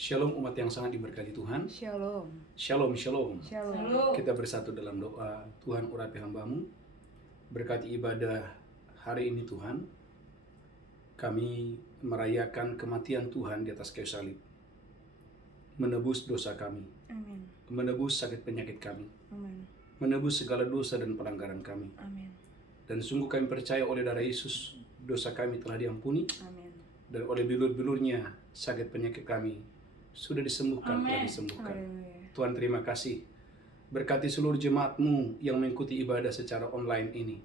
Shalom umat yang sangat diberkati Tuhan. Shalom. Shalom, shalom. Shalom. Kita bersatu dalam doa. Tuhan urapi hamba-Mu. Berkati ibadah hari ini Tuhan. Kami merayakan kematian Tuhan di atas kayu salib. Menebus dosa kami. Amin. Menebus sakit penyakit kami. Amin. Menebus segala dosa dan pelanggaran kami. Amin. Dan sungguh kami percaya oleh darah Yesus, dosa kami telah diampuni. Amin. Dan oleh bilur-bilurnya sakit penyakit kami sudah disembuhkan, telah disembuhkan. Haleluya. Tuhan terima kasih. Berkati seluruh jemaat-Mu yang mengikuti ibadah secara online ini.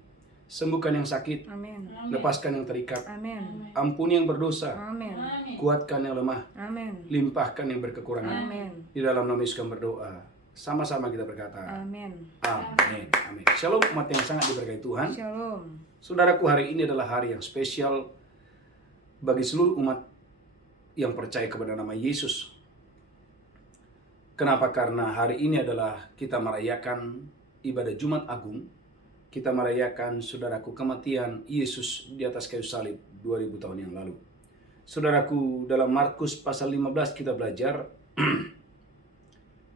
Sembuhkan yang sakit, Amin. lepaskan yang terikat, Amin. ampuni yang berdosa, Amin. kuatkan yang lemah, Amin. limpahkan yang berkekurangan. Amin. Di dalam nama Yesus kami berdoa. Sama-sama kita berkata, Amin. amin. Amin. Shalom umat yang sangat diberkati Tuhan. Shalom. Saudaraku, hari ini adalah hari yang spesial bagi seluruh umat yang percaya kepada nama Yesus. Kenapa? Karena hari ini adalah kita merayakan ibadah Jumat Agung. Kita merayakan, saudaraku, kematian Yesus di atas kayu salib 2000 tahun yang lalu. Saudaraku, dalam Markus pasal 15 kita belajar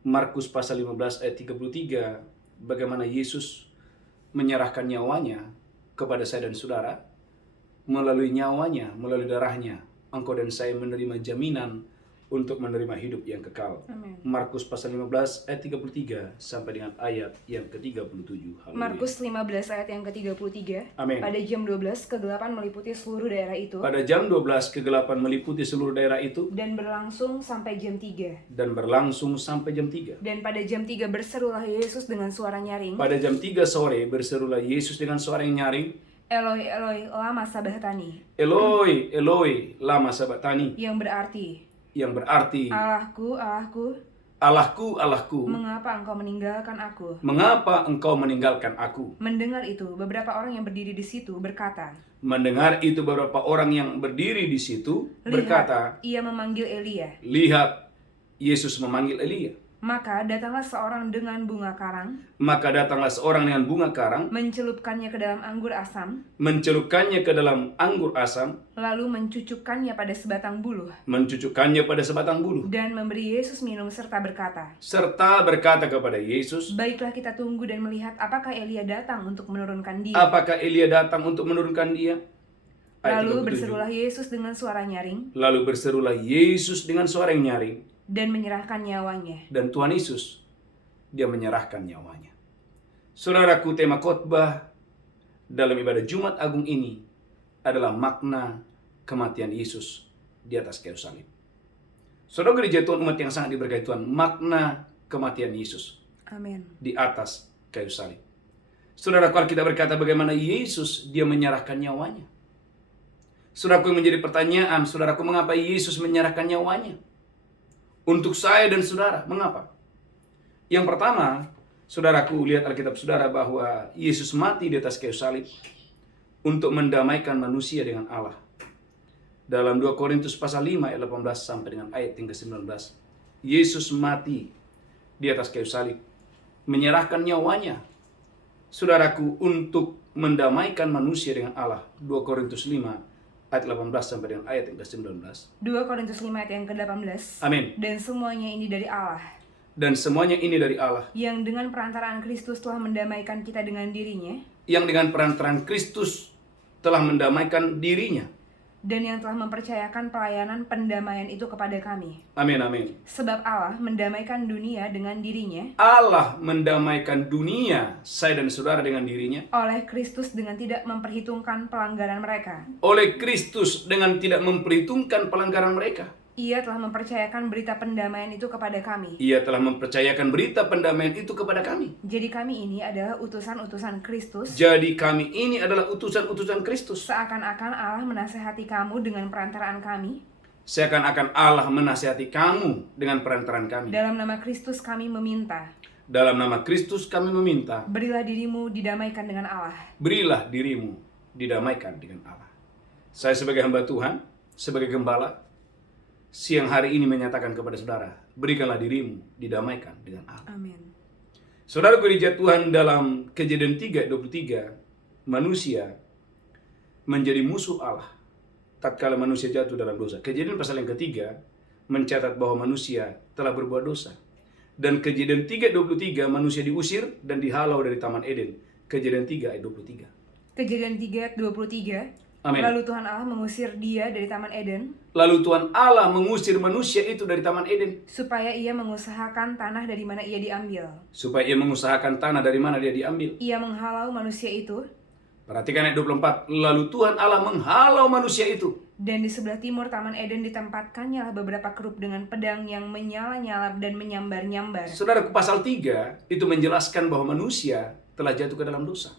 Markus pasal 15 ayat 33, bagaimana Yesus menyerahkan nyawanya kepada saya dan saudara. Melalui nyawanya, melalui darahnya, engkau dan saya menerima jaminan untuk menerima hidup yang kekal. Amin. Markus pasal 15 ayat 33 sampai dengan ayat yang ke-37. Haleluya. Markus 15 ayat yang ke-33. Amin. Pada jam 12 kegelapan meliputi seluruh daerah itu Pada jam 12 kegelapan meliputi seluruh daerah itu dan berlangsung sampai jam 3. dan berlangsung sampai jam 3. Dan pada jam 3 berserulah Yesus dengan suara nyaring, Pada jam 3 sore berserulah Yesus dengan suara yang nyaring, Eloi, Eloi, lama sabachthani, Eloi, Eloi, lama sabachthani, yang berarti, Allahku, Allahku, Allahku, Allahku, mengapa engkau meninggalkan aku? mengapa engkau meninggalkan aku? Mendengar itu, beberapa orang yang berdiri di situ berkata, Mendengar itu beberapa orang yang berdiri di situ berkata, "Lihat, ia memanggil Elia." lihat, Yesus memanggil Elia. Maka datanglah seorang dengan bunga karang, Maka datanglah seorang dengan bunga karang, mencelupkannya ke dalam anggur asam, mencelupkannya ke dalam anggur asam, lalu mencucukkannya pada sebatang buluh, mencucukkannya pada sebatang buluh, dan memberi Yesus minum serta berkata, serta berkata kepada Yesus, "Baiklah, kita tunggu dan melihat apakah Elia datang untuk menurunkan dia." apakah Elia datang untuk menurunkan dia? Ayat Lalu 37. berserulah Yesus dengan suara nyaring Lalu berserulah Yesus dengan suara yang nyaring, dan menyerahkan nyawanya. dan Tuhan Yesus, dia menyerahkan nyawanya. Saudaraku, tema khotbah dalam ibadah Jumat Agung ini adalah makna kematian Yesus di atas kayu salib. Saudara gereja Tuhan, umat yang sangat diberkati Tuhan, makna kematian Yesus Amin. di atas kayu salib. Saudaraku, Alkitab berkata bagaimana Yesus dia menyerahkan nyawanya. Saudaraku, yang menjadi pertanyaan, saudaraku, mengapa Yesus menyerahkan nyawanya? Untuk saya dan saudara, mengapa? Yang pertama, saudaraku, lihat Alkitab saudara bahwa Yesus mati di atas kayu salib untuk mendamaikan manusia dengan Allah. Dalam 2 Korintus pasal 5 ayat 18 sampai dengan ayat yang ke-19, Yesus mati di atas kayu salib, menyerahkan nyawanya, saudaraku, untuk mendamaikan manusia dengan Allah. 2 Korintus 5 ayat 18 sampai dengan ayat yang ke-19. 2 Korintus 5 ayat yang ke-18. Amin. Dan semuanya ini dari Allah, Dan semuanya ini dari Allah, yang dengan perantaraan Kristus telah mendamaikan kita dengan dirinya, yang dengan perantaraan Kristus telah mendamaikan dirinya. dan yang telah mempercayakan pelayanan pendamaian itu kepada kami. Amin, amin. Sebab Allah mendamaikan dunia dengan dirinya, Allah mendamaikan dunia, saya dan saudara, dengan dirinya, oleh Kristus dengan tidak memperhitungkan pelanggaran mereka. oleh Kristus dengan tidak memperhitungkan pelanggaran mereka. Ia telah mempercayakan berita pendamaian itu kepada kami. Ia telah mempercayakan berita pendamaian itu kepada kami. Jadi kami ini adalah utusan-utusan Kristus, Jadi kami ini adalah utusan-utusan Kristus. seakan-akan Allah menasehati kamu dengan perantaraan kami. Seakan-akan Allah menasihati kamu dengan perantaraan kami. Dalam nama Kristus kami meminta, Dalam nama Kristus kami meminta, berilah dirimu didamaikan dengan Allah. berilah dirimu didamaikan dengan Allah. Saya sebagai hamba Tuhan, sebagai gembala, siang hari ini menyatakan kepada saudara, berikanlah dirimu didamaikan dengan Allah. Amin. Saudara gereja Tuhan, dalam Kejadian 3:23, manusia menjadi musuh Allah tatkala manusia jatuh dalam dosa. Kejadian pasal yang ketiga, mencatat bahwa manusia telah berbuat dosa. Dan Kejadian 3:23 manusia diusir dan dihalau dari Taman Eden. Kejadian 3 ayat 23. Kejadian 3 ayat 23. Amin. Lalu Tuhan Allah mengusir dia dari Taman Eden Lalu Tuhan Allah mengusir manusia itu dari Taman Eden. supaya ia mengusahakan tanah dari mana ia diambil. Supaya ia mengusahakan tanah dari mana dia diambil. Ia menghalau manusia itu, Perhatikan ayat 24. Lalu Tuhan Allah menghalau manusia itu. dan di sebelah timur Taman Eden ditempatkannya beberapa kerup dengan pedang yang menyala-nyala dan menyambar-nyambar. Saudara, pasal 3 itu menjelaskan bahwa manusia telah jatuh ke dalam dosa.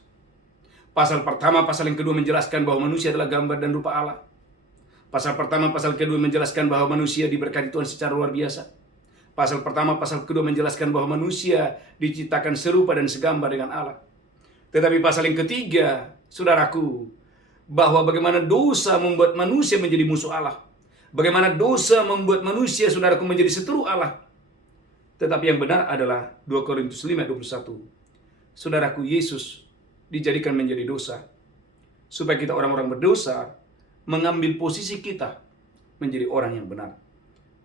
Pasal pertama, pasal yang kedua menjelaskan bahwa manusia adalah gambar dan rupa Allah. Pasal pertama, pasal kedua menjelaskan bahwa manusia diberkati Tuhan secara luar biasa. Pasal pertama, pasal kedua menjelaskan bahwa manusia diciptakan serupa dan segambar dengan Allah. Tetapi pasal yang ketiga, saudaraku, bahwa bagaimana dosa membuat manusia menjadi musuh Allah. Bagaimana dosa membuat manusia, saudaraku, menjadi seteru Allah. Tetapi yang benar adalah 2 Korintus 5:21. Saudaraku, Yesus dijadikan menjadi dosa, supaya kita orang-orang berdosa mengambil posisi kita menjadi orang yang benar.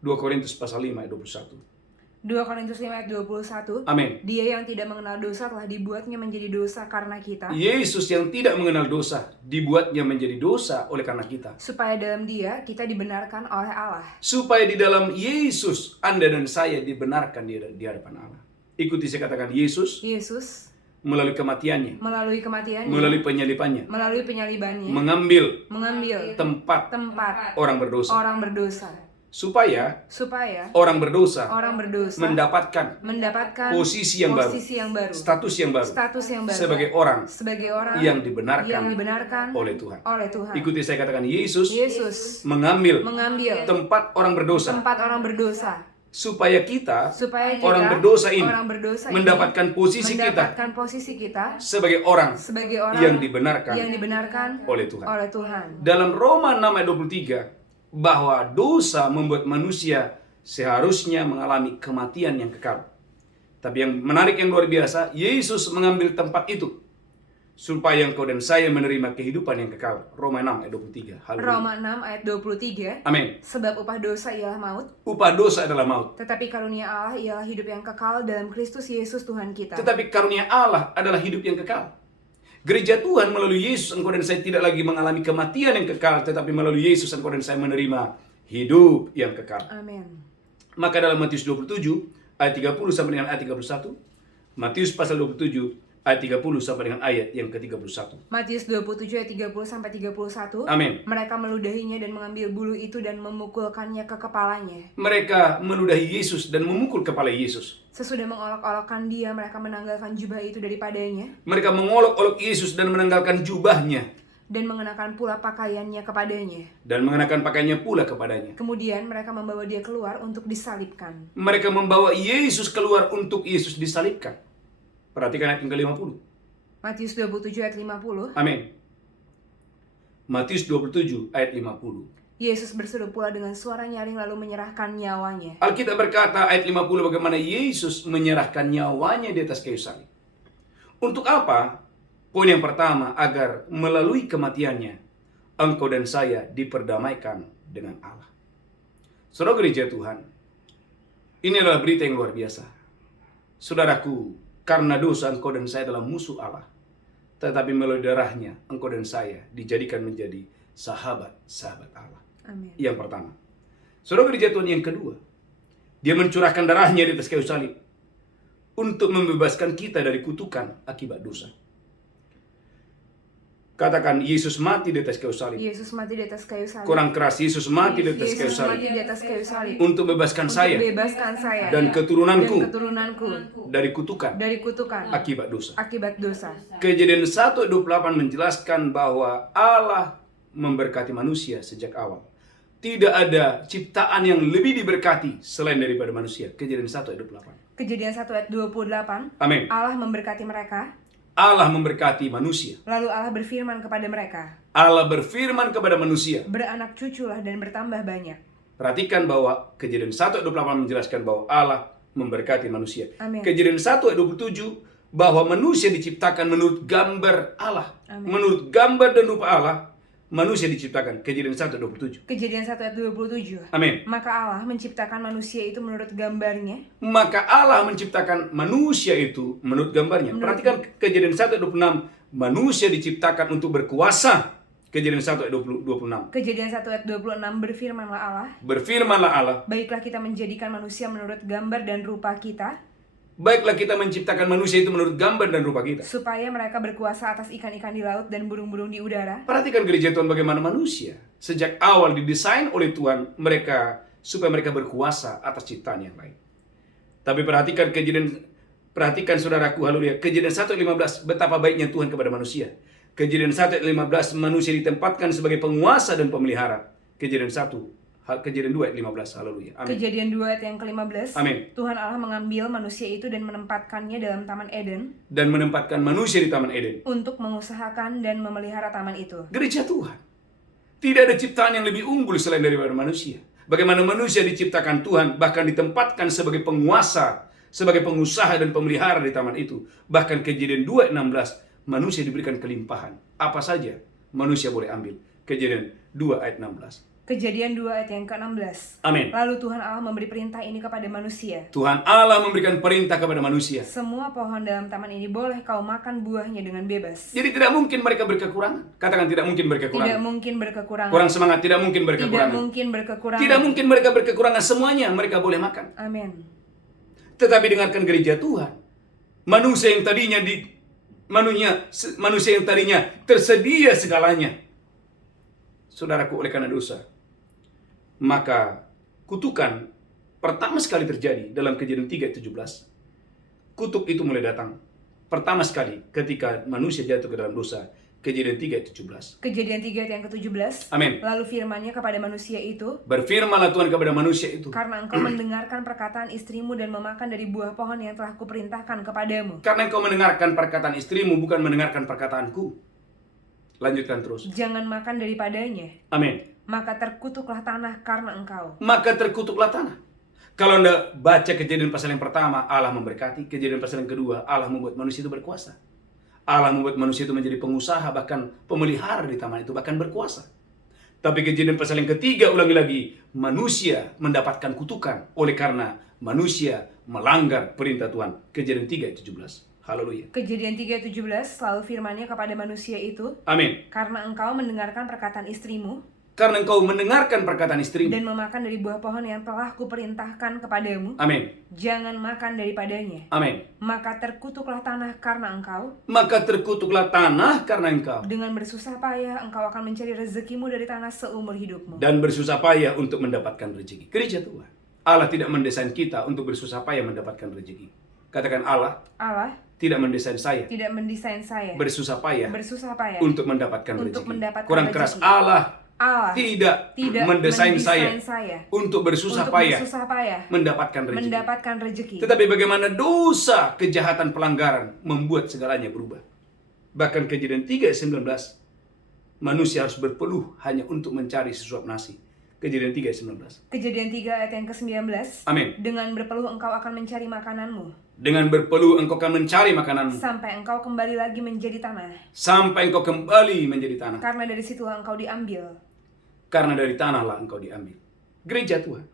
2 Korintus pasal 5 ayat 21. 2 Korintus 5 ayat 21. Amin. Dia yang tidak mengenal dosa telah dibuatnya menjadi dosa karena kita, Yesus yang tidak mengenal dosa dibuatnya menjadi dosa oleh karena kita. supaya dalam dia kita dibenarkan oleh Allah. Supaya di dalam Yesus Anda dan saya dibenarkan di hadapan Allah. Ikuti saya katakan, Yesus Yesus melalui kematiannya, melalui kematiannya, melalui penyalipannya, melalui penyalibannya, mengambil mengambil tempat tempat orang berdosa. orang berdosa, Supaya supaya orang berdosa orang berdosa mendapatkan mendapatkan posisi yang baru, status yang baru, status yang baru sebagai orang yang dibenarkan dibenarkan oleh Tuhan. oleh Tuhan. Ikuti saya katakan, Yesus Yesus mengambil mengambil tempat orang berdosa, tempat orang berdosa, supaya kita orang berdosa ini mendapatkan posisi kita sebagai orang yang dibenarkan oleh Tuhan. Dalam Roma 6 ayat 23, bahwa dosa membuat manusia seharusnya mengalami kematian yang kekal. Tapi yang menarik, yang luar biasa, Yesus mengambil tempat itu supaya engkau dan saya menerima kehidupan yang kekal. Roma 6 ayat 23. Haleluya. Roma 6 ayat 23. Amin. Sebab upah dosa ialah maut, Upah dosa adalah maut. tetapi karunia Allah ialah hidup yang kekal dalam Kristus Yesus Tuhan kita. Tetapi karunia Allah adalah hidup yang kekal. Gereja Tuhan melalui Yesus, engkau dan saya tidak lagi mengalami kematian yang kekal, tetapi melalui Yesus engkau dan saya menerima hidup yang kekal. Amin. Maka dalam Matius 27 ayat 30 sampai dengan ayat 31, Matius pasal 27 ayat 30 sampai dengan ayat yang ke-31. Matius 27 ayat 30 sampai 31. Amin. Mereka meludahinya dan mengambil bulu itu dan memukulkannya ke kepalanya. Mereka meludahi Yesus dan memukul kepala Yesus. Sesudah mengolok-olokkan dia, mereka menanggalkan jubah itu daripadanya Mereka mengolok-olok Yesus dan menanggalkan jubahnya dan mengenakan pula pakaiannya kepadanya. dan mengenakan pakaiannya pula kepadanya. Kemudian mereka membawa dia keluar untuk disalibkan. Mereka membawa Yesus keluar untuk Yesus disalibkan. Perhatikan ayat yang ke-50. Matius 27 ayat 50. Amin. Matius 27 ayat 50. Yesus berseru pula dengan suara nyaring lalu menyerahkan nyawanya. Alkitab berkata ayat 50 bagaimana Yesus menyerahkan nyawanya di atas kayu salib. Untuk apa? Poin yang pertama, agar melalui kematiannya engkau dan saya diperdamaikan dengan Allah. Saudara gereja Tuhan, ini adalah berita yang luar biasa. Saudaraku, karena dosa engkau dan saya adalah musuh Allah. Tetapi melalui darahnya engkau dan saya dijadikan menjadi sahabat-sahabat Allah. Amin. Yang pertama. Saudara gereja Tuhan, yang kedua, dia mencurahkan darahnya di atas kayu salib untuk membebaskan kita dari kutukan akibat dosa. Katakan, Yesus mati di atas kayu salib. Yesus mati di atas kayu salib. Kurang keras, Yesus mati di atas kayu Yesus salib mati di atas kayu salib untuk bebaskan saya bebaskan saya dan keturunanku dari kutukan kutukan akibat dosa. akibat dosa. Kejadian 1:28 menjelaskan bahwa Allah memberkati manusia sejak awal. Tidak ada ciptaan yang lebih diberkati selain daripada manusia. Kejadian 1:28. Kejadian 1 ayat 28. Amin. Allah memberkati mereka. Allah memberkati manusia. Lalu Allah berfirman kepada mereka, Allah berfirman kepada manusia. beranak cuculah dan bertambah banyak. Perhatikan bahwa Kejadian 1:28 menjelaskan bahwa Allah memberkati manusia. Amin. Kejadian 1:27 bahwa manusia diciptakan menurut gambar Allah. Amin. Menurut gambar dan rupa Allah, manusia diciptakan. Kejadian 1:27. Kejadian 1 ayat 27. Amin. Maka Allah menciptakan manusia itu menurut gambarnya. Maka Allah menciptakan manusia itu menurut gambarnya. Perhatikan Kejadian 1:26. Manusia diciptakan untuk berkuasa. Kejadian 1 ayat 26. Kejadian 1 ayat 26, berfirmanlah Allah, Berfirmanlah Allah, baiklah kita menjadikan manusia menurut gambar dan rupa kita, baiklah kita menciptakan manusia itu menurut gambar dan rupa kita. supaya mereka berkuasa atas ikan-ikan di laut dan burung-burung di udara. Perhatikan gereja Tuhan bagaimana manusia sejak awal didesain oleh Tuhan supaya mereka berkuasa atas ciptaan yang lain. Tapi perhatikan saudaraku, haleluya. Kejadian 1:15, betapa baiknya Tuhan kepada manusia. Kejadian 1:15, manusia ditempatkan sebagai penguasa dan pemelihara. Kejadian 2 ayat 15, haleluya. Amin. Kejadian 2 ayat yang ke-15. Amin. Tuhan Allah mengambil manusia itu dan menempatkannya dalam Taman Eden Dan menempatkan manusia di Taman Eden. untuk mengusahakan dan memelihara taman itu. Gereja Tuhan. Tidak ada ciptaan yang lebih unggul selain daripada manusia. Bagaimana manusia diciptakan Tuhan, bahkan ditempatkan sebagai penguasa, sebagai pengusaha dan pemelihara di taman itu. Bahkan Kejadian 2 ayat 16, manusia diberikan kelimpahan. Apa saja manusia boleh ambil. Kejadian 2 ayat 16. Kejadian 2 ayat yang ke-16. Amin. Lalu Tuhan Allah memberi perintah ini kepada manusia. Tuhan Allah memberikan perintah kepada manusia. Semua pohon dalam taman ini boleh kau makan buahnya dengan bebas. Jadi tidak mungkin mereka berkekurangan. Katakan tidak mungkin berkekurangan. Tidak mungkin berkekurangan. Kurang semangat, tidak mungkin Tidak berkekurangan. mungkin berkekurangan. Tidak mungkin mereka berkekurangan, semuanya mereka boleh makan. Amin. Tetapi dengarkan gereja Tuhan. Manusia yang tadinya tersedia segalanya. Saudaraku, oleh karena dosa, maka kutukan pertama sekali terjadi dalam Kejadian 3:17. Kutuk itu mulai datang pertama sekali ketika manusia jatuh ke dalam dosa. Kejadian 3:17. Kejadian 3 ayat yang ke-17. Amin. Lalu firman-Nya kepada manusia itu, Berfirmanlah Tuhan kepada manusia itu, karena engkau mendengarkan perkataan istrimu dan memakan dari buah pohon yang telah kuperintahkan kepadamu. karena engkau mendengarkan perkataan istrimu, bukan mendengarkan perkataanku. Lanjutkan terus. Jangan makan daripadanya, Amin. maka terkutuklah tanah karena engkau. Maka terkutuklah tanah. Kalau Anda baca Kejadian pasal yang pertama, Allah memberkati. Kejadian pasal yang kedua, Allah membuat manusia itu berkuasa. Allah membuat manusia itu menjadi pengusaha, bahkan pemelihara di taman itu, bahkan berkuasa. Tapi Kejadian pasal yang ketiga, ulangi lagi, manusia mendapatkan kutukan oleh karena manusia melanggar perintah Tuhan. Kejadian 3:17. Haleluya. Kejadian 3:17, lalu firman-Nya kepada manusia itu, Amin. karena engkau mendengarkan perkataan istrimu Karena engkau mendengarkan perkataan istrimu. dan memakan dari buah pohon yang telah kuperintahkan kepadamu, Amin. jangan makan daripadanya, Amin. maka terkutuklah tanah karena engkau. Maka terkutuklah tanah karena engkau. Dengan bersusah payah engkau akan mencari rezekimu dari tanah seumur hidupmu. Dan bersusah payah untuk mendapatkan rezeki. Gereja Tuhan, Allah tidak mendesain kita untuk bersusah payah mendapatkan rezeki. Katakan, Allah Allah tidak mendesain saya tidak mendesain saya bersusah payah bersusah payah untuk mendapatkan untuk rezeki. mendapatkan Kurang keras, rezeki. Allah Allah tidak tidak mendesain mendesain saya untuk bersusah untuk payah bersusah payah mendapatkan rezeki. mendapatkan rezeki. Tetapi bagaimana dosa, kejahatan, pelanggaran membuat segalanya berubah. Bahkan Kejadian 3:19, manusia harus berpeluh hanya untuk mencari sesuap nasi. Kejadian 3:19. Kejadian 3 ayat yang ke-19. Amin. Dengan berpeluh engkau akan mencari makananmu Dengan berpeluh engkau akan mencari makananmu sampai engkau kembali lagi menjadi tanah, sampai engkau kembali menjadi tanah. karena dari situlah engkau diambil. Karena dari tanahlah engkau diambil. Gereja Tuhan.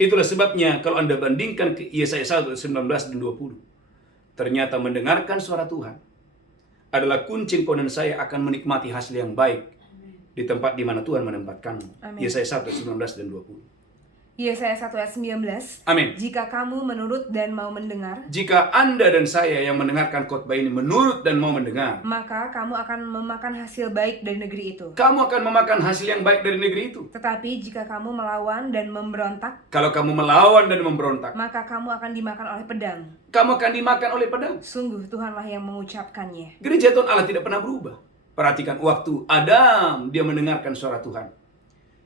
Itulah sebabnya kalau Anda bandingkan ke Yesaya 1:19 dan 20, ternyata mendengarkan suara Tuhan adalah kunci engkau dan saya akan menikmati hasil yang baik di tempat di mana Tuhan menempatkanmu. Amin. Yesaya 1:19 dan 20. Yesaya 1 ayat 19. Amin. Jika kamu menurut dan mau mendengar, Jika Anda dan saya yang mendengarkan khotbah ini menurut dan mau mendengar, maka kamu akan memakan hasil baik dari negeri itu. kamu akan memakan hasil yang baik dari negeri itu. Tetapi jika kamu melawan dan memberontak, Kalau kamu melawan dan memberontak, maka kamu akan dimakan oleh pedang. kamu akan dimakan oleh pedang. Sungguh Tuhanlah yang mengucapkannya. Gereja Tuhan Allah tidak pernah berubah. Perhatikan waktu Adam dia mendengarkan suara Tuhan.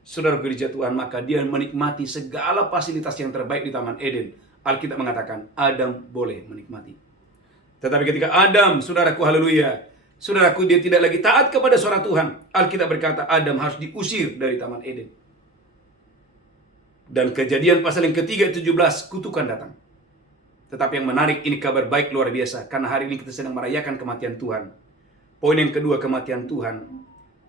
Saudara gereja Tuhan, maka dia menikmati segala fasilitas yang terbaik di Taman Eden. Alkitab mengatakan Adam boleh menikmati. Tetapi ketika Adam, saudaraku haleluya, saudaraku dia tidak lagi taat kepada suara Tuhan, Alkitab berkata Adam harus diusir dari Taman Eden. Dan Kejadian pasal yang ketiga 17, kutukan datang. Tetapi yang menarik, ini kabar baik luar biasa, karena hari ini kita sedang merayakan kematian Tuhan. Poin yang kedua, kematian Tuhan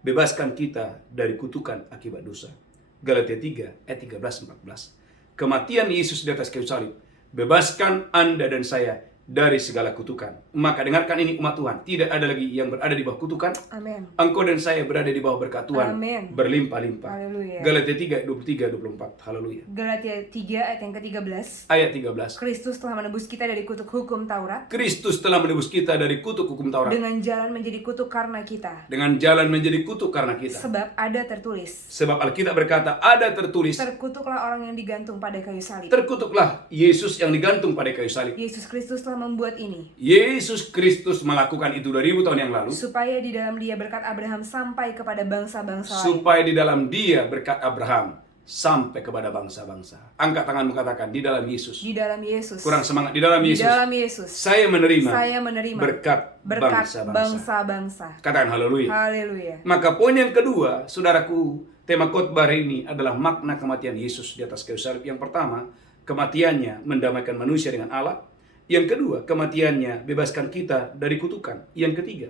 bebaskan kita dari kutukan akibat dosa. Galatia 3 ayat 13-14. Kematian Yesus di atas kayu salib bebaskan Anda dan saya dari segala kutukan. Maka dengarkan ini umat Tuhan, tidak ada lagi yang berada di bawah kutukan. Amin. Engkau dan saya berada di bawah berkat Tuhan. Amin. Berlimpah-limpah. Haleluya. Galatia 3 23-24. Haleluya. Galatia 3 ayat yang ke-13. Ayat 13. Kristus telah menebus kita dari kutuk hukum Taurat Kristus telah menebus kita dari kutuk hukum Taurat. dengan jalan menjadi kutuk karena kita. Dengan jalan menjadi kutuk karena kita. Sebab ada tertulis, Sebab Alkitab berkata, ada tertulis, terkutuklah orang yang digantung pada kayu salib. terkutuklah Yesus yang digantung pada kayu salib. Yesus Kristus telah membuat ini Yesus Kristus melakukan itu 2000 tahun yang lalu, supaya di dalam Dia berkat Abraham sampai kepada bangsa-bangsa lain. supaya di dalam Dia berkat Abraham sampai kepada bangsa-bangsa. Angkat tanganmu, katakan, di dalam Yesus. Di dalam Yesus. Kurang semangat, di dalam Di Yesus. dalam Yesus. Saya menerima berkat bangsa-bangsa. bangsa-bangsa. Katakan haleluya. Haleluya. Maka poin yang kedua, saudaraku, tema khotbah hari ini adalah makna kematian Yesus di atas kayu salib. Yang pertama, kematiannya mendamaikan manusia dengan Allah. Yang kedua, kematiannya bebaskan kita dari kutukan. Yang ketiga,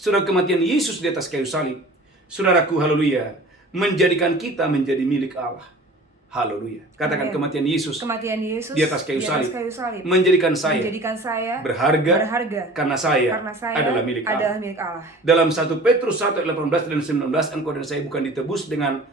saudara, kematian Yesus di atas kayu salib, saudaraku, haleluya, menjadikan kita menjadi milik Allah. Haleluya. Katakan, Amen. kematian Yesus Kematian Yesus di atas kayu salib menjadikan menjadikan saya saya berharga karena saya adalah milik Allah. Dalam 1 Petrus 1 ayat 18 dan 19, engkau dan saya bukan ditebus dengan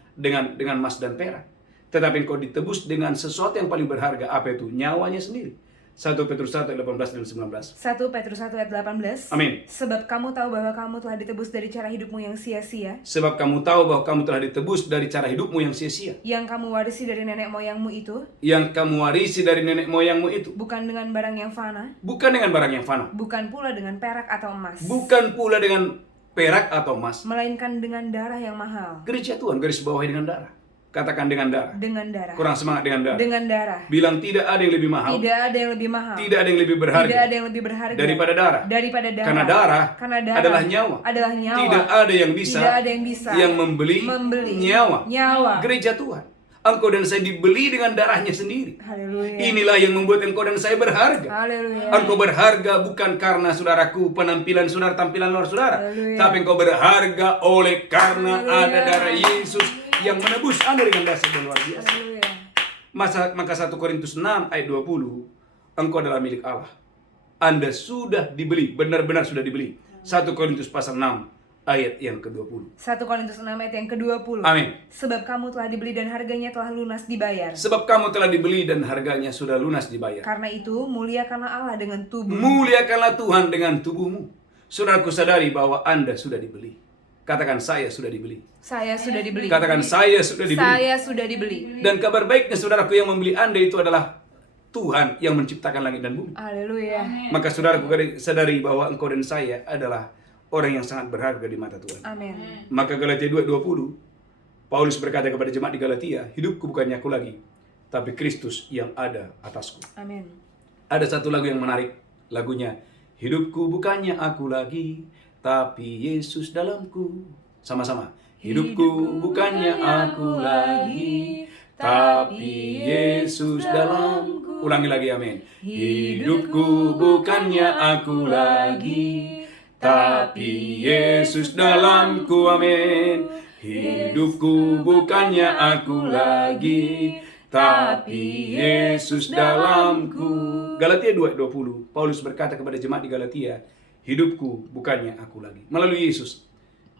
emas dan perak, tetapi engkau ditebus dengan sesuatu yang paling berharga. Apa itu? Nyawanya sendiri. 1 Petrus 1 ayat 18 dan 19. 1 Petrus 1 ayat 18. Amin. Sebab kamu tahu bahwa kamu telah ditebus dari cara hidupmu yang sia-sia, Sebab kamu tahu bahwa kamu telah ditebus dari cara hidupmu yang sia-sia, yang kamu warisi dari nenek moyangmu itu, yang kamu warisi dari nenek moyangmu itu, bukan dengan barang yang fana, bukan dengan barang yang fana, bukan pula dengan perak atau emas, bukan pula dengan perak atau emas, melainkan dengan darah yang mahal. gereja Tuhan garis bawahi dengan darah. Katakan, dengan darah. Dengan darah. Kurang semangat, dengan darah. Dengan darah. Bilang, tidak ada yang lebih mahal, Tidak ada yang lebih mahal. tidak ada yang lebih berharga, Tidak ada yang lebih berharga daripada darah. Daripada darah. Karena darah adalah nyawa. Adalah nyawa. Tidak ada yang bisa, Tidak ada yang bisa yang membeli nyawa. Nyawa. Gereja Tuhan, engkau dan saya dibeli dengan darahnya sendiri. Haleluya. Inilah yang membuat engkau dan saya berharga. Haleluya. Engkau berharga bukan karena, saudaraku, penampilan saudara, tampilan luar saudara, Haleluya. tapi engkau berharga oleh karena Haleluya. ada darah Yesus yang menebus Anda dengan dasar yang luar biasa. Haleluya. Maka 1 Korintus 6 ayat 20, engkau adalah milik Allah. Anda sudah dibeli, benar-benar sudah dibeli. 1 Korintus pasal 6 ayat yang ke-20. 1 Korintus 6 ayat yang ke-20. Amin. Sebab kamu telah dibeli dan harganya telah lunas dibayar. Sebab kamu telah dibeli dan harganya sudah lunas dibayar. Karena itu muliakanlah Allah dengan tubuh. Muliakanlah Tuhan dengan tubuhmu. Saudaraku, sadari bahwa Anda sudah dibeli. Katakan, saya sudah dibeli. Saya sudah dibeli. Katakan, saya sudah dibeli. Saya sudah dibeli. Dan kabar baiknya, saudaraku, yang membeli Anda itu adalah Tuhan yang menciptakan langit dan bumi. Haleluya. Maka saudaraku, sadari bahwa engkau dan saya adalah orang yang sangat berharga di mata Tuhan. Amin. Maka Galatia 2:20, Paulus berkata kepada jemaat di Galatia, hidupku bukannya aku lagi, tapi Kristus yang ada atasku. Amin. Ada satu lagu yang menarik, lagunya, hidupku bukannya aku lagi, tapi Yesus dalamku. Sama-sama. Hidupku bukannya aku lagi, tapi Yesus dalamku. Ulangi lagi, amin. Hidupku bukannya aku lagi, tapi Yesus dalamku, amin. Hidupku bukannya aku lagi, tapi Yesus dalamku. Galatia 2:20, Paulus berkata kepada jemaat di Galatia, hidupku bukannya aku lagi. Melalui Yesus,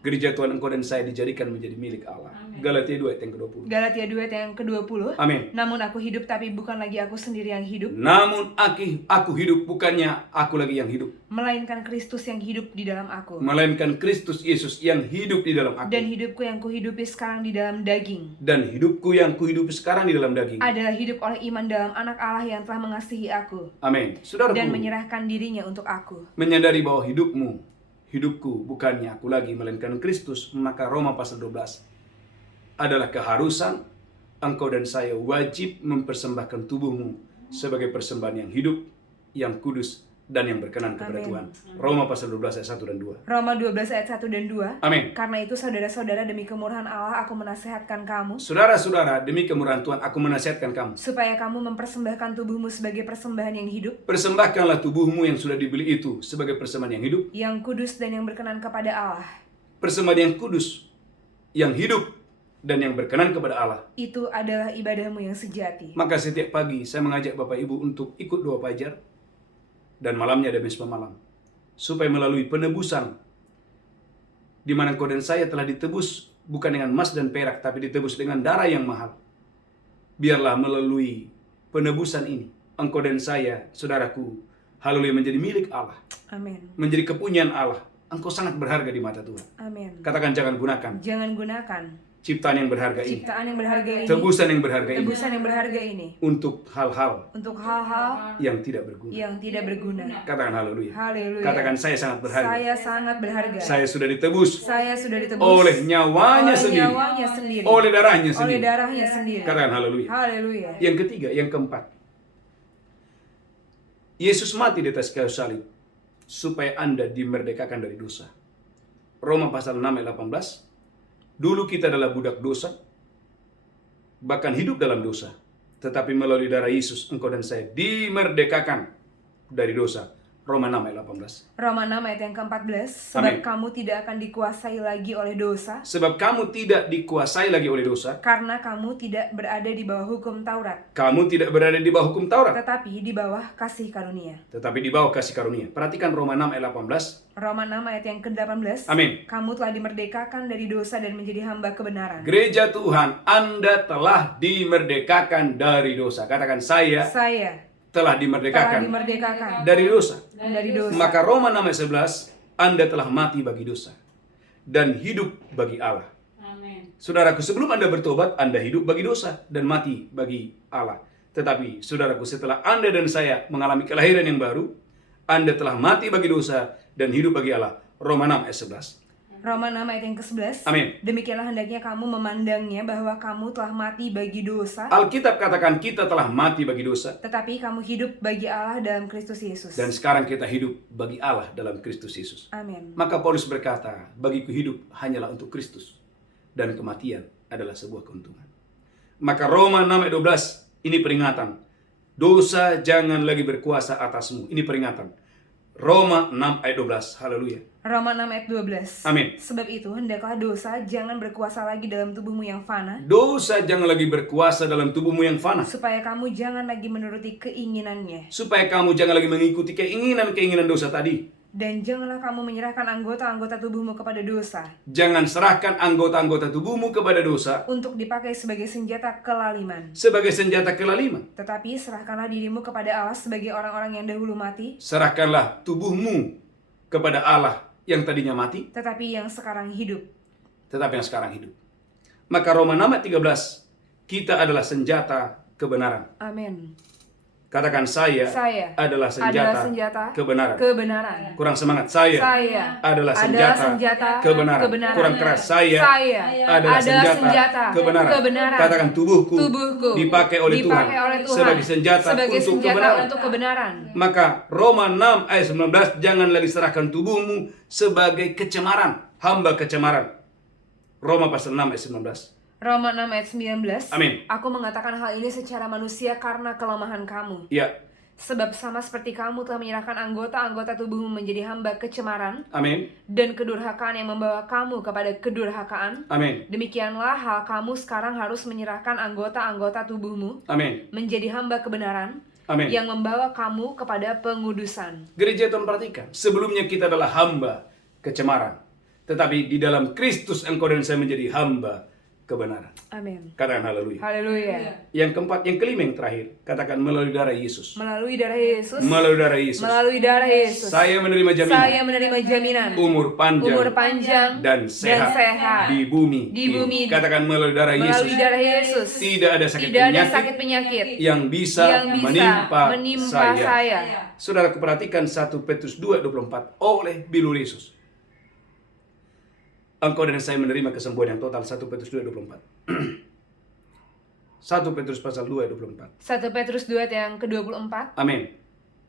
gereja Tuhan, engkau dan saya dijadikan menjadi milik Allah. Galatia 2 ayat yang ke-20. Galatia 2 ayat yang ke-20. Amin. Namun aku hidup, tapi bukan lagi aku sendiri yang hidup, Namun aku hidup, bukannya aku lagi yang hidup, melainkan Kristus yang hidup di dalam aku. melainkan Kristus Yesus yang hidup di dalam aku. Dan hidupku yang kuhidupi sekarang di dalam daging Dan hidupku yang kuhidupi sekarang di dalam daging adalah hidup oleh iman dalam Anak Allah yang telah mengasihi aku Amin. Saudaraku, dan menyerahkan dirinya untuk aku. menyadari bahwa hidupku bukannya aku lagi, melainkan Kristus, maka Roma pasal 12 adalah keharusan engkau dan saya wajib mempersembahkan tubuhmu sebagai persembahan yang hidup, yang kudus, dan yang berkenan kepada Amin. Tuhan. Roma pasal 12 ayat 1 dan 2. Roma 12 ayat 1 dan 2. Amin. Karena itu saudara-saudara, demi kemurahan Allah aku menasihatkan kamu Saudara-saudara, demi kemurahan Tuhan aku menasihatkan kamu, supaya kamu mempersembahkan tubuhmu sebagai persembahan yang hidup, persembahkanlah tubuhmu yang sudah dibeli itu sebagai persembahan yang hidup, yang kudus dan yang berkenan kepada Allah. persembahan yang kudus yang hidup dan yang berkenan kepada Allah. Itu adalah ibadahmu yang sejati. Maka setiap pagi saya mengajak Bapak Ibu untuk ikut doa fajar dan malamnya ada mezbah malam. Supaya melalui penebusan di mana engkau dan saya telah ditebus bukan dengan emas dan perak, tapi ditebus dengan darah yang mahal. Biarlah melalui penebusan ini engkau dan saya, saudaraku, haleluya, menjadi milik Allah. Amin. Menjadi kepunyaan Allah. Engkau sangat berharga di mata Tuhan. Amin. Katakan jangan gunakan Jangan gunakan ciptaan yang berharga ini, ciptaan yang berharga ini, tebusan yang berharga ini, tebusan yang berharga ini untuk hal-hal untuk hal-hal yang tidak berguna. yang tidak berguna. Katakan haleluya. Haleluya. Katakan saya sangat berharga. Saya sangat berharga. Saya sudah ditebus Saya sudah ditebus oleh nyawanya oleh sendiri, nyawanya sendiri, oleh darahnya oleh sendiri. darahnya sendiri. Katakan haleluya. Haleluya. Yang ketiga, yang keempat, Yesus mati di atas kayu salib supaya Anda dimerdekakan dari dosa. Roma pasal 6 ayat 18. Dulu kita adalah budak dosa, bahkan hidup dalam dosa. Tetapi melalui darah Yesus, engkau dan saya dimerdekakan dari dosa. Roma 6 ayat 18. Roma 6 ayat yang ke-14. Sebab Amin. kamu tidak akan dikuasai lagi oleh dosa, Sebab kamu tidak dikuasai lagi oleh dosa, karena kamu tidak berada di bawah hukum Taurat, kamu tidak berada di bawah hukum Taurat, tetapi di bawah kasih karunia. tetapi di bawah kasih karunia. Perhatikan Roma 6 ayat 18. Roma 6 ayat yang ke-18. Amin. Kamu telah dimerdekakan dari dosa dan menjadi hamba kebenaran. Gereja Tuhan, Anda telah dimerdekakan dari dosa. Katakan saya Saya telah telah dimerdekakan dimerdekakan dari dosa. dari dosa. Maka Roma 6 ayat 11, Anda telah mati bagi dosa dan hidup bagi Allah. Amin. Saudaraku, sebelum Anda bertobat, Anda hidup bagi dosa dan mati bagi Allah. Tetapi, saudaraku, setelah Anda dan saya mengalami kelahiran yang baru, Anda telah mati bagi dosa dan hidup bagi Allah. Roma 6 ayat 11. Roma 6 ayat yang ke-11. Amin. Demikianlah hendaknya kamu memandangnya bahwa kamu telah mati bagi dosa, Alkitab katakan kita telah mati bagi dosa, tetapi kamu hidup bagi Allah dalam Kristus Yesus. dan sekarang kita hidup bagi Allah dalam Kristus Yesus. Amin. Maka Paulus berkata, bagiku hidup hanyalah untuk Kristus, dan kematian adalah sebuah keuntungan. Maka Roma 6 ayat 12, ini peringatan. Dosa jangan lagi berkuasa atasmu. Ini peringatan. Roma 6 ayat 12. Haleluya. Roma 6 ayat 12. Amin. Sebab itu hendaklah dosa jangan berkuasa lagi dalam tubuhmu yang fana, Dosa jangan lagi berkuasa dalam tubuhmu yang fana, supaya kamu jangan lagi menuruti keinginannya. supaya kamu jangan lagi mengikuti keinginan-keinginan dosa tadi. Dan janganlah kamu menyerahkan anggota-anggota tubuhmu kepada dosa, Jangan serahkan anggota-anggota tubuhmu kepada dosa untuk dipakai sebagai senjata kelaliman. sebagai senjata kelaliman. Tetapi serahkanlah dirimu kepada Allah sebagai orang-orang yang dahulu mati, Serahkanlah tubuhmu kepada Allah yang tadinya mati, tetapi yang sekarang hidup. tetapi yang sekarang hidup. Maka Roma 6 ayat 13, kita adalah senjata kebenaran. Amin. Katakan saya Saya adalah senjata kebenaran. kebenaran. Kurang semangat. Saya Saya adalah senjata kebenaran. Kurang keras. Saya adalah senjata kebenaran. Katakan tubuhku dipakai oleh Tuhan sebagai senjata untuk kebenaran. untuk kebenaran. Maka Roma 6 ayat 19, jangan lagi serahkan tubuhmu sebagai kecemaran, hamba kecemaran. Roma pasal 6 ayat 19. Roma 6 ayat 19. Amin. Aku mengatakan hal ini secara manusia karena kelemahan kamu. Ya, Sebab sama seperti kamu telah menyerahkan anggota-anggota tubuhmu menjadi hamba kecemaran amin, dan kedurhakaan yang membawa kamu kepada kedurhakaan, amin, demikianlah hal kamu sekarang harus menyerahkan anggota-anggota tubuhmu amin, menjadi hamba kebenaran amin. yang membawa kamu kepada pengudusan. Gereja Tuhan, perhatikan, sebelumnya kita adalah hamba kecemaran, tetapi di dalam Kristus engkau dan saya menjadi hamba kebenaran. Amin. Katakan haleluya. Haleluya. Yang keempat, yang kelima, yang terakhir, katakan melalui darah Yesus. Melalui darah Yesus. Melalui darah Yesus. Melalui darah Yesus. Saya menerima jaminan. Saya menerima jaminan. Umur panjang dan sehat di bumi. Di bumi. Katakan melalui darah Yesus. Melalui darah Yesus. Tidak ada sakit Tidak ada penyakit sakit penyakit yang bisa menimpa saya. saya. Saudara, perhatikan 1 Petrus 2:24 oleh bilur Yesus. Engkau dan saya menerima kesembuhan yang total. 1 Petrus 2:24. 1 Petrus pasal 2:24. 1 Petrus 2 yang ke-24. Amin.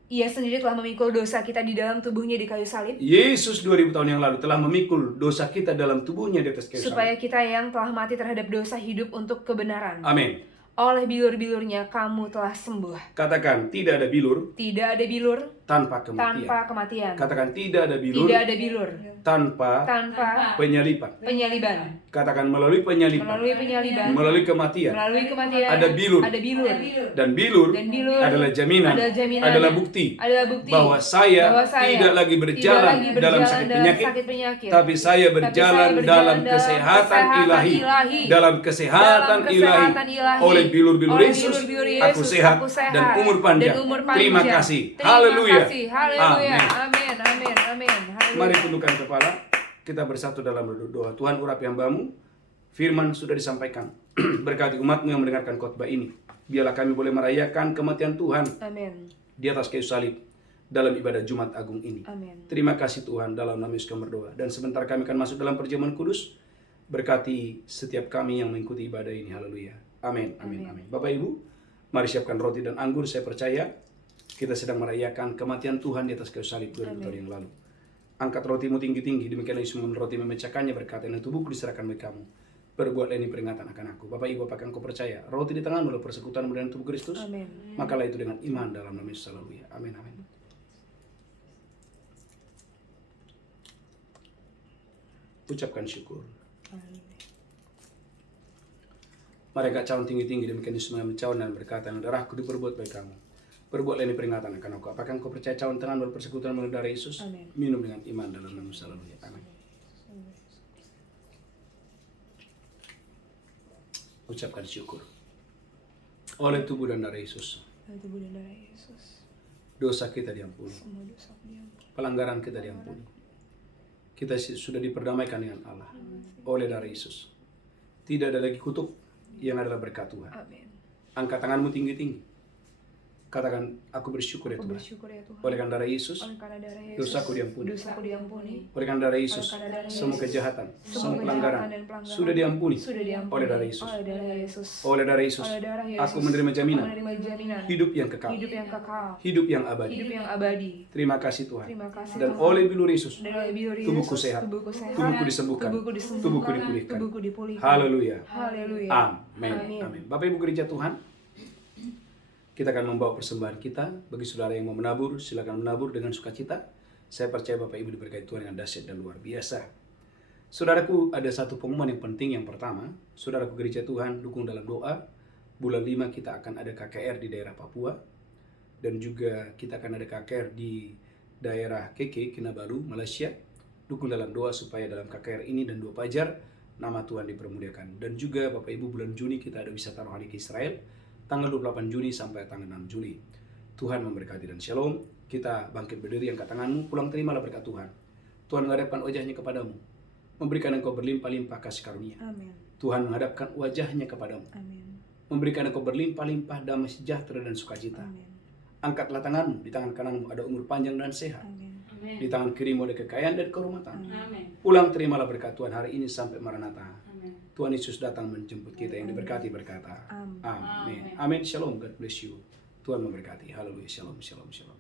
Ia sendiri telah memikul dosa kita di dalam tubuhnya di kayu salib, Yesus 2000 tahun yang lalu telah memikul dosa kita dalam tubuhnya di atas kayu salib. supaya kita yang telah mati terhadap dosa hidup untuk kebenaran. Amin. Oleh bilur-bilurnya kamu telah sembuh. Katakan, tidak ada bilur Tidak ada bilur tanpa kematian. tanpa kematian. Katakan tidak ada bilur Tidak ada bilur tanpa tanpa penyaliban. penyaliban. Katakan melalui penyaliban, Melalui penyaliban, melalui kematian, melalui kematian ada bilur. ada bilur. Dan bilur Dan bilur adalah jaminan, adalah jaminan, adalah bukti adalah bukti bahwa saya tidak lagi berjalan dalam sakit penyakit, tapi saya berjalan dalam kesehatan ilahi. Dalam kesehatan ilahi. Oleh bilur-bilur Yesus, aku sehat dan umur panjang. Terima kasih. Haleluya. Haleluya. Amin. Amin. Amin. Haleluya. Mari tundukkan kepala. Kita bersatu dalam berdoa. Tuhan, urapi hambamu. Firman sudah disampaikan. Berkati umatmu yang mendengarkan khotbah ini. Biarlah kami boleh merayakan kematian Tuhan Amin. di atas kayu salib dalam ibadah Jumat Agung ini. Amin. Terima kasih Tuhan, dalam nama Yesus kami berdoa. Dan sebentar kami akan masuk dalam perjamuan kudus. Berkati setiap kami yang mengikuti ibadah ini. Haleluya. Amin. Amin. Amin. Bapak Ibu, mari siapkan roti dan anggur. Saya percaya kita sedang merayakan kematian Tuhan di atas kayu salib 2000 tahun yang lalu. Angkat rotimu tinggi-tinggi, demikian Yesus roti memecahkannya, berkata, "Ini tubuhku diserahkan bagi kamu. Perbuatlah ini peringatan akan aku." Bapak Ibu, apakah engkau percaya roti di tanganmu adalah persekutuan dengan tubuh Kristus? Amin. Makalah itu dengan iman dalam nama Yesus. Haleluya. Amin. Amin. Ucapkan syukur. Mari angkat cawan tinggi-tinggi, demikian Yesus mengambil cawan dan berkata, "Darahku diperbuat bagi kamu. Perbuatlah ini peringatan akan aku." Apakah engkau percaya cawan tangan berpersekutuan melalui darah Yesus? Amin. Minum dengan iman dalam nama Yesus. Haleluya. Amin. Ucapkan syukur. Oleh tubuh dan darah Yesus, Tubuh dan darah Yesus, dosa kita diampuni, semua dosa diampuni. pelanggaran kita diampuni. Kita sudah diperdamaikan dengan Allah oleh darah Yesus. Tidak ada lagi kutuk, yang adalah berkat Tuhan. Amin. Angkat tanganmu tinggi-tinggi. Katakan, "Aku bersyukur ya Aku Tuhan. bersyukur ya Tuhan. Oleh karena darah Yesus, Oleh karena darah Yesus, dosaku diampuni. dosaku diampuni. Oleh karena darah Yesus, Oleh karena darah semua Yesus, kejahatan, semua semua pelanggaran kejahatan dan pelanggaran sudah diampuni. Sudah diampuni Oleh darah Yesus. Oleh darah Yesus. Oleh darah Yesus, Oleh darah Yesus. aku menerima jaminan Aku menerima jaminan hidup yang kekal, hidup yang kekal, hidup yang abadi. hidup yang abadi. Terima kasih Tuhan. Terima kasih Dan Tuhan. oleh bilur Yesus, Dan oleh bilur Yesus, tubuhku sehat, tubuhku sehat, tubuhku disembuhkan, tubuhku disembuhkan, tubuhku dipulihkan. tubuhku dipulihkan. Haleluya. Haleluya. Amin. Amin. Amin. Bapak Ibu gereja Tuhan, kita akan membawa persembahan kita. Bagi saudara yang mau menabur, silakan menabur dengan sukacita. Saya percaya Bapak Ibu diberkati Tuhan dengan dahsyat dan luar biasa. Saudaraku, ada satu pengumuman yang penting. Yang pertama, saudaraku gereja Tuhan, dukung dalam doa. Bulan 5 kita akan ada KKR di daerah Papua. Dan juga kita akan ada KKR di daerah Keke, Kinabalu, Malaysia. Dukung dalam doa supaya dalam KKR ini dan 2 Fajar, nama Tuhan dipermuliakan. Dan juga Bapak Ibu, bulan Juni kita ada wisata rohani ke Israel. Tanggal 28 Juni sampai tanggal 6 Juli. Tuhan memberkati dan shalom. Kita bangkit berdiri, angkat tanganmu, pulang terimalah berkat Tuhan. Tuhan menghadapkan wajahnya kepadamu, memberikan engkau berlimpah-limpah kasih karunia. Amin. Tuhan menghadapkan wajahnya kepadamu, Amin. memberikan engkau berlimpah-limpah damai sejahtera dan sukacita. Amin. Angkatlah tanganmu, di tangan kananmu ada umur panjang dan sehat. Amin. Di tangan kirimu ada kekayaan dan kehormatan. Amin. Pulang terimalah berkat Tuhan hari ini sampai Maranatha. Amin. Tuhan Yesus datang menjemput kita, yang diberkati berkata, Amin. Amin. Amin. Shalom. God bless you. Tuhan memberkati. Haleluya. Shalom. Shalom. Shalom.